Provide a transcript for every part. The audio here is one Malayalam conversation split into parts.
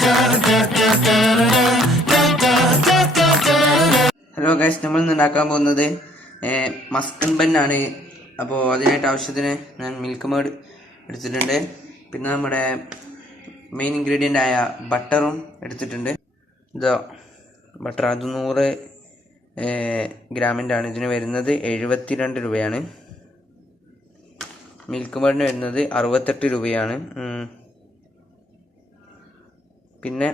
ഹലോ ഗൈസ്, നമ്മൾ ഇന്ന് ഉണ്ടാക്കാൻ പോകുന്നത് മസ്കൻ ബന്നാണ്. അപ്പോൾ അതിനായിട്ട് ആവശ്യത്തിന് ഞാൻ മിൽക്ക് മേഡ് എടുത്തിട്ടുണ്ട്. പിന്നെ നമ്മുടെ മെയിൻ ഇൻഗ്രീഡിയൻ്റ് ആയ ബട്ടറും എടുത്തിട്ടുണ്ട്. ഇതാ ബട്ടർ, അത് 100 ഗ്രാമിൻ്റെ ആണ്. ഇതിന് വരുന്നത് 72 രൂപയാണ്. മിൽക്ക് മേഡിന് വരുന്നത് 68 രൂപയാണ്. പിന്നെ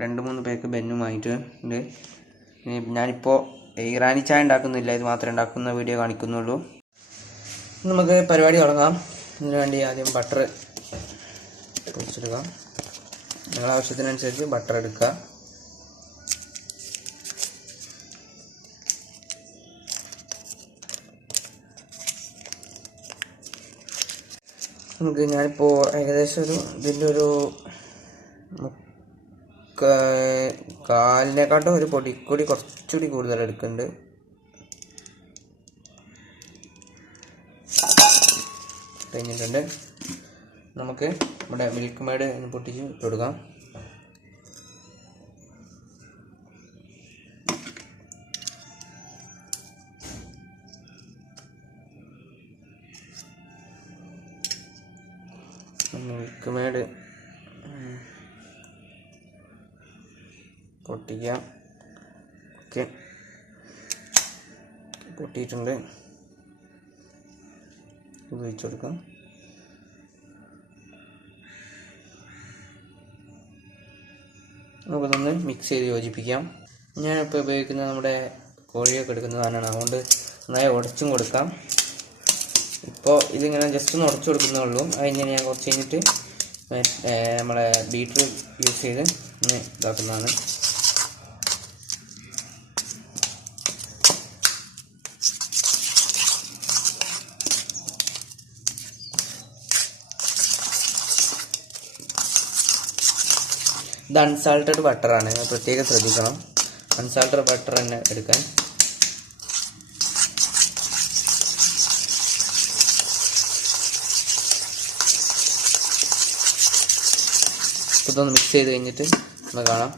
2-3 പാക്ക് ബെന്നും വാങ്ങിയിട്ടുണ്ട്. ഞാനിപ്പോൾ ഇറാനി ചായ ഉണ്ടാക്കുന്നില്ല, ഇത് മാത്രമേ ഉണ്ടാക്കുന്ന വീഡിയോ കാണിക്കുന്നുള്ളൂ. നമുക്ക് പരിപാടി തുടങ്ങാം. ഇതിനു വേണ്ടി ആദ്യം ബട്ടർ പൊടിച്ചെടുക്കാം. നിങ്ങളുടെ ആവശ്യത്തിനനുസരിച്ച് ബട്ടർ എടുക്കുക. ഞാനിപ്പോൾ ഏകദേശം ഇതിൻ്റെ ഒരു കാലിനെക്കാട്ടും ഒരു പൊടിക്കൂടി കുറച്ചുകൂടി കൂടുതൽ എടുക്കുന്നുണ്ട്. കഴിഞ്ഞിട്ടുണ്ട്. നമുക്ക് നമ്മുടെ മിൽക്ക് മേഡ് പൊട്ടിച്ച് ഇട്ട് കൊടുക്കാം. മിൽക്ക് മേഡ് പൊട്ടിക്കാം. ഓക്കെ, പൊട്ടിയിട്ടുണ്ട്. ഇത് ഒഴിച്ചു കൊടുക്കാം. നമുക്കിതൊന്ന് മിക്സ് ചെയ്ത് യോജിപ്പിക്കാം. ഞാനിപ്പോൾ ഉപയോഗിക്കുന്നത് നമ്മുടെ കോഴിയൊക്കെ എടുക്കുന്ന സാധനമാണ്, അതുകൊണ്ട് നന്നായി ഉടച്ചും കൊടുക്കാം. ഇപ്പോൾ ഇതിങ്ങനെ ജസ്റ്റ് ഒന്ന് ഉടച്ചു കൊടുക്കുന്നേ ഉള്ളൂ. അതിന് ഞാൻ കുറച്ച് കഴിഞ്ഞിട്ട് നമ്മളെ ബീറ്റർ യൂസ് ചെയ്ത് ഒന്ന് ഇതാക്കുന്നതാണ്. ഇത് അൺസാൾട്ടഡ് ബട്ടറാണ്, പ്രത്യേകം ശ്രദ്ധിക്കണം. അൺസാൾട്ടഡ് ബട്ടർ തന്നെ എടുക്കാൻ. ഇതൊന്ന് മിക്സ് ചെയ്ത് കഴിഞ്ഞിട്ട് നമുക്ക് കാണാം.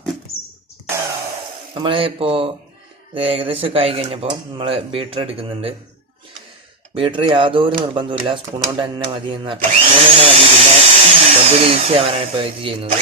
നമ്മളിപ്പോൾ ഇത് ഏകദേശമൊക്കെ ആയി കഴിഞ്ഞപ്പോൾ നമ്മൾ ബീറ്റർ എടുക്കുന്നുണ്ട്. ബീറ്റർ യാതൊരു നിർബന്ധമില്ല, സ്പൂൺ കൊണ്ട് തന്നെ മതി. സ്പൂൺ തന്നെ മതി. പിന്നെ കുറച്ചുകൂടി ഈസി ആവാനാണ് ഇപ്പോൾ ഇത് ചെയ്യുന്നത്.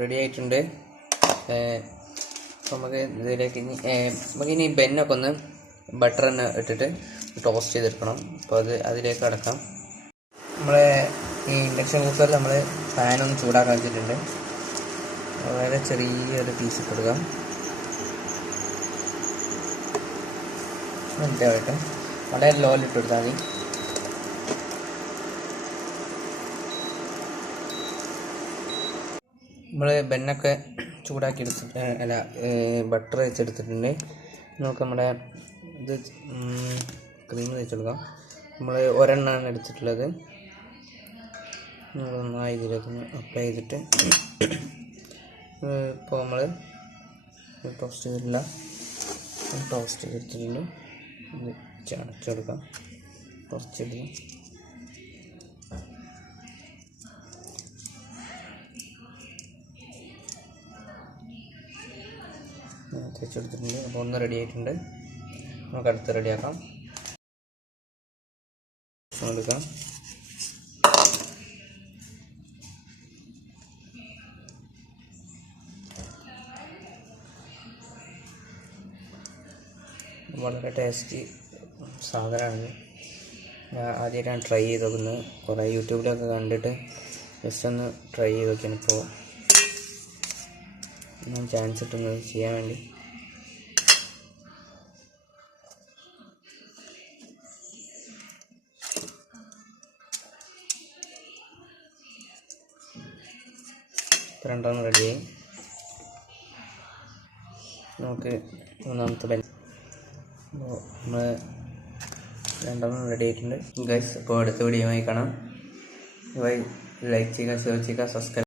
റെഡി ആയിട്ടുണ്ട്. നമുക്ക് ഇതിലേക്ക് നമുക്കിനി ബെന്നൊക്കെ ഒന്ന് ബട്ടർ തന്നെ ഇട്ടിട്ട് ടോസ്റ്റ് ചെയ്തെടുക്കണം. അപ്പോൾ അതിലേക്ക് അടക്കാം. നമ്മളെ ഈ ഇൻഡക്ഷൻ കുക്കറിൽ നമ്മൾ ഫാനൊന്ന് ചൂടാക്കാൻ വെച്ചിട്ടുണ്ട്. വളരെ ചെറിയൊരു പീസ് ഇട്ട് കൊടുക്കാം. എന്നിട്ട് വളരെ ലോയിലിട്ട് കൊടുത്താൽ മതി. നമ്മൾ ബെന്നൊക്കെ ചൂടാക്കി എടുത്തിട്ട് ബട്ടർ വെച്ചെടുത്തിട്ടുണ്ട്. നമുക്ക് നമ്മുടെ ഇത് ക്രീം തേച്ചെടുക്കാം. നമ്മൾ ഒരെണ്ണമാണ് എടുത്തിട്ടുള്ളത്. നന്നായി ഇതിലേക്ക് അപ്ലൈ ചെയ്തിട്ട് ഇപ്പോൾ നമ്മൾ ടോസ്റ്റ് ചെയ്തിട്ടില്ല, ടോസ്റ്റ് ചെയ്തെടുത്തിട്ടുണ്ട്. ഇത് ചടച്ചെടുക്കാം കുറച്ചിട്ട്. തേച്ചെടുത്തിട്ടുണ്ട്. അപ്പോൾ ഒന്ന് റെഡി ആയിട്ടുണ്ട്. നമുക്ക് അടുത്ത് റെഡിയാക്കാം. എടുക്കാം. വളരെ ടേസ്റ്റി സാധനമാണ്. ഞാൻ ആദ്യമായിട്ടാണ് ട്രൈ ചെയ്ത് നോക്കുന്നത്. കുറേ യൂട്യൂബിലൊക്കെ കണ്ടിട്ട് ജസ്റ്റ് ഒന്ന് ട്രൈ ചെയ്ത് നോക്കിയാണ്. ഇപ്പോൾ ഞാൻ ചാൻസ് കിട്ടുന്നത് ചെയ്യാൻ വേണ്ടി. രണ്ടെണ്ണം റെഡിയായി. നമുക്ക് മൂന്നാമത്തെ ബെൻ. അപ്പോൾ നമ്മൾ രണ്ടെണ്ണം റെഡി ആയിട്ടുണ്ട് ഗൈസ്. അപ്പോൾ അടുത്ത വീഡിയോയുമായി കാണാം. ലൈക്ക് ചെയ്യുക, ഷെയർ ചെയ്യുക, സബ്സ്ക്രൈബ്